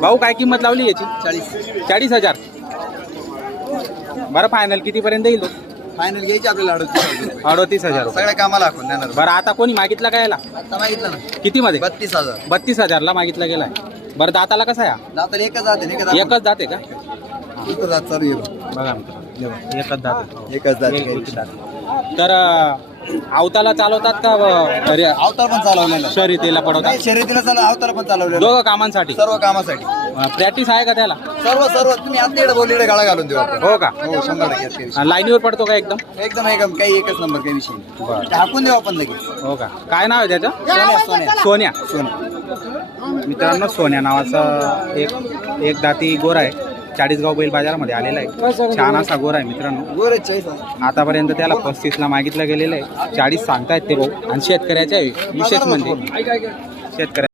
भाऊ काय किंमत लावली याची? 40,000. बरं फायनल कितीपर्यंत येईल? फायनल घ्यायची आपल्याला 38,000. सगळ्या कामाला आपण देणार. बरं आता कोणी मागितला काय याला? आता मागितलं ना किती मध्ये? 32,000. 32,000 ला मागितला गेलाय. बरं दाताला कसा आहे? दाताला एकच जाते एकच दाते का? एकच जात चालू बघा मित्रांनो, एकच दाते. एकच जाते. तर अवताला चालवतात का अवतार पण चालवलेला. शर्यतीला पडवतात? शर्यतीला चालू अवतार पण चालवलेला. दोघं कामांसाठी? सर्व कामासाठी. प्रॅक्टिस आहे का त्याला? सर्व तुम्ही आता बोलले गाळा घालून देऊ आपण. हो का? हो 100%. लाईनीवर पडतो का एकदम? एकदम काही एकच नंबर काही विषय नाही. टाकून देऊ आपण लगेच. हो का? काय नाव आहे त्याचं? सोन्या. मित्रांनो सोन्या नावाचा एक दाती गोरा आहे. चाळीसगाव बैल बाजारामध्ये आलेला आहे. छान असा गोरा आहे मित्रांनो. आतापर्यंत त्याला 35 ला मागितलं गेलेलं आहे. 40 सांगतायत ते भाऊ. आणि शेतकऱ्याच्या विशेष म्हणजे शेतकऱ्या